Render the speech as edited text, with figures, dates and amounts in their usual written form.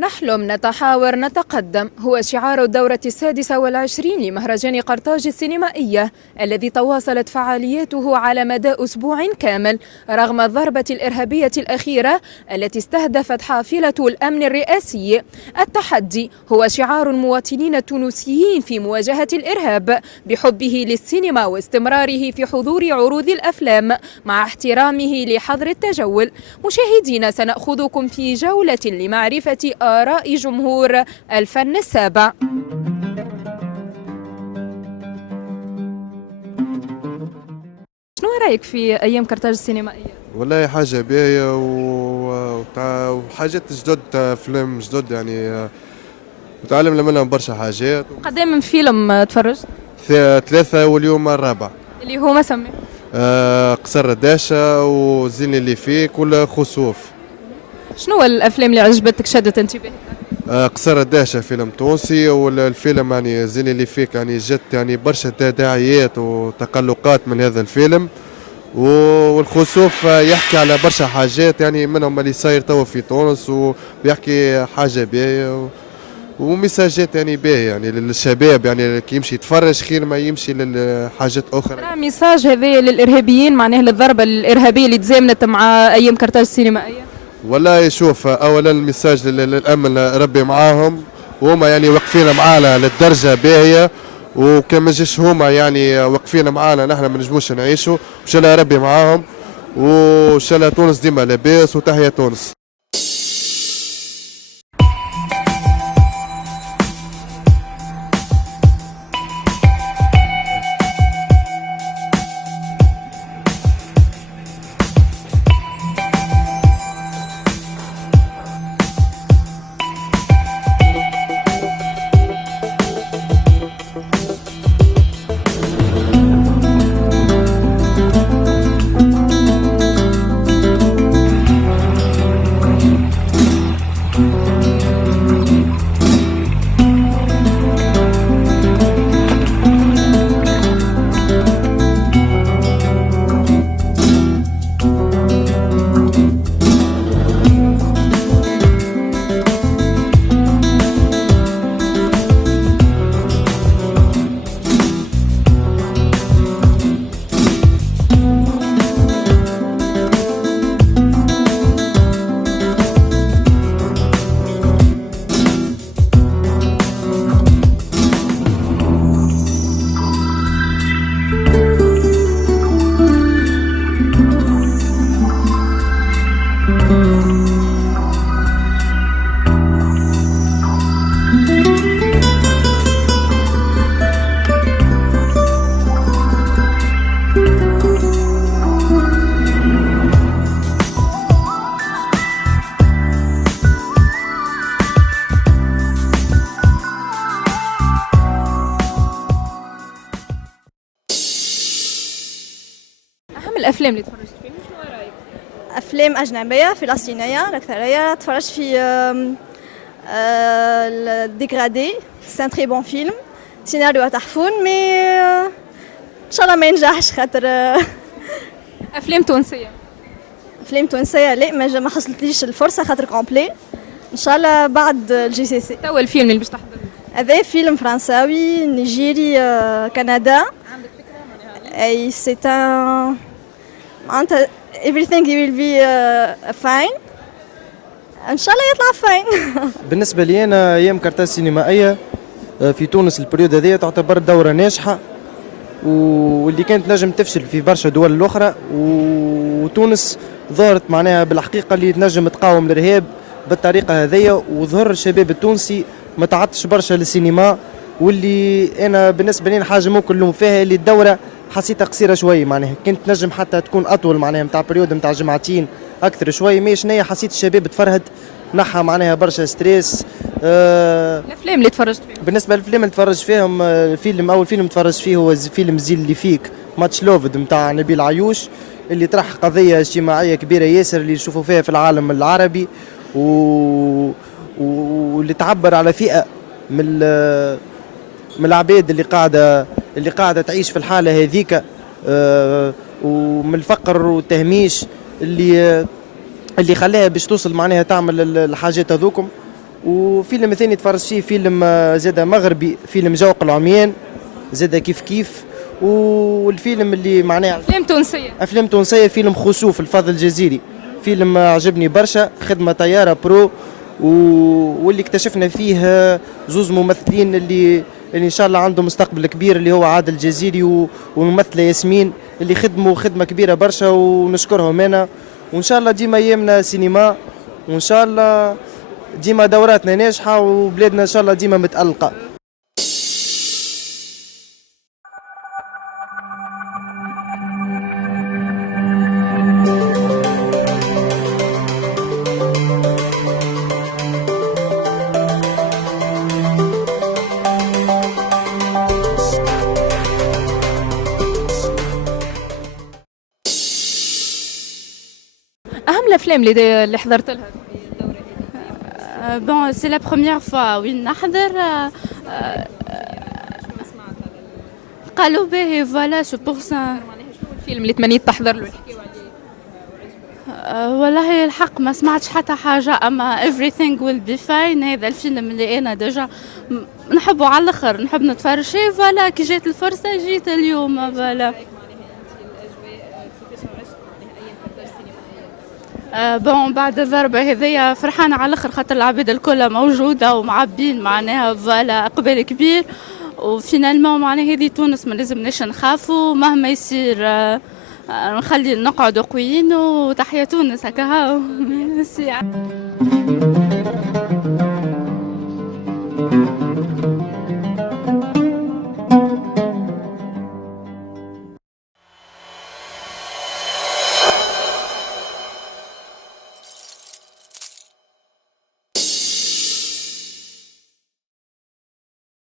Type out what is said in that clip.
نحلم، نتحاور، نتقدم هو شعار الدورة 26 لمهرجان قرطاج السينمائية الذي تواصلت فعالياته على مدى أسبوع كامل رغم الضربة الإرهابية الأخيرة التي استهدفت حافلة الأمن الرئاسي. التحدي هو شعار المواطنين التونسيين في مواجهة الإرهاب بحبه للسينما واستمراره في حضور عروض الأفلام مع احترامه لحظر التجول. مشاهدينا، سنأخذكم في جولة لمعرفة آراء جمهور الفن السابع. شنو رأيك في أيام قرطاج السينمائية؟ والله حاجة باهية وحاجات جدد، أفلام جدد يعني وتعلمنا منهم برشا حاجات. قدام من فيلم تفرجت؟ 3 واليوم الرابع اللي هو ما سمي؟ قصر الداشة وزيني اللي فيك ولا خسوف. شنو الأفلام اللي عجبتك شدت انتباهك؟ قصر الداشة فيلم تونسي، والفيلم يعني زيني اللي فيك يعني جت يعني برشا تداعيات وتقلقات من هذا الفيلم. والخسوف يحكي على برشا حاجات يعني منهم اللي صاير توا في تونس، ويحكي حاجة باهية ومساجات يعني باهية يعني للشباب، يعني كي يمشي يتفرج خير ما يمشي للحاجات أخرى. ميساج هذا للإرهابيين، معناه للضربة الإرهابية اللي تزامنت مع أيام قرطاج السينمائية؟ والله يشوف، اولا المساج للامن ربي معاهم، وهما يعني واقفين معانا للدرجه باهيه، وكان ما جاش هما يعني واقفين معانا نحن ما نجموش نعيشوا. ان شاء الله ربي معاهم، وان شاء الله تونس ديما لاباس، وتحيا تونس. الأفلام اللي تفرجت فيها شنو رأيك؟ أفلام أجنبية فلسطينية الأكثرية. تفرجت في الديغرادي، سي ان تري بون فيلم، سيناريو تحفون مي إن شاء الله ما ينجحش خاطر أفلام تونسية؟ أفلام تونسية لا، ما حصلتليش الفرصة خاطر كومبلي. إن شاء الله بعد الجي سي سي. توا الفيلم اللي باش تحضر هذا فيلم فرنساوي نيجيري كندا. عندك فكرة معناها؟ أي سي ان معناتها everything will be fine. ان شاء الله يطلع فاين. بالنسبه لي انا ايام قرطاج السينمائيه في تونس البريود هذه تعتبر دوره ناجحه، واللي كانت نجم تفشل في برشا دول الاخرى، وتونس ظهرت معناها بالحقيقه اللي تنجم تقاوم الارهاب بالطريقه هذيا، وظهر الشباب التونسي ما تعطش برشا للسينما. واللي انا بالنسبه لي حاجه ممكن نلوم فيها اللي الدوره حسيتها قصيره شوي، معناها كنت نجم حتى تكون اطول معناها نتاع بريود نتاع جمعتين اكثر شوي. مي شنيا حسيت الشباب تفرهد نحى معناها برشا ستريس. الافلام اللي تفرجت فيهم؟ بالنسبه للافلام اللي تفرجت فيهم، اول فيلم تفرجت فيه هو فيلم زين اللي فيك ماتش لوفد نتاع نبيل عيوش، اللي طرح قضيه اجتماعيه كبيره ياسر اللي نشوفوا فيها في العالم العربي، واللي تعبر على فئه من العباد اللي قاعده تعيش في الحاله هذيك، ومن الفقر والتهميش اللي خلاها باش توصل معناها تعمل الحاجات هذوكم. وفيلم ثاني تفرج فيه فيلم زاد مغربي، فيلم جوق العميان زاد كيف كيف. والفيلم اللي معناه افلام تونسيه فيلم خسوف الفضل الجزيري، فيلم عجبني برشا، خدمه طياره برو واللي اكتشفنا فيه زوز ممثلين اللي ان شاء الله عندهم مستقبل كبير، اللي هو عادل الجزيري والممثله ياسمين اللي خدموا خدمه كبيره برشا ونشكرهم انا. وان شاء الله ديما ايامنا سينما، وان شاء الله ديما دوراتنا ناجحه وبلادنا ان شاء الله ديما متألقه. أهم الأفلام اللي حضرت لها؟ بون سي لا بروميير فوا وين نحضر. قالوا باهي فوالا سو بور سا. الفيلم اللي تمنيت تحضر له نحكيو عليه؟ والله الحق ما سمعتش حتى حاجة، أما everything will be fine هذا الفيلم اللي أنا ديجا نحبه على الآخر، نحب نتفرج فيه. فوالا كي جات الفرصة جيت اليوم. فوالا بون بعد الضربة هذيا فرحانة على الآخر، خاطر العباد الكل موجودة ومعبين معناها فوالا إقبال كبير. وفينالمون معناها هذه تونس ما لازمناش نخافوا مهما يصير، نخلي نقعدوا قويين. وتحيا تونس هكا.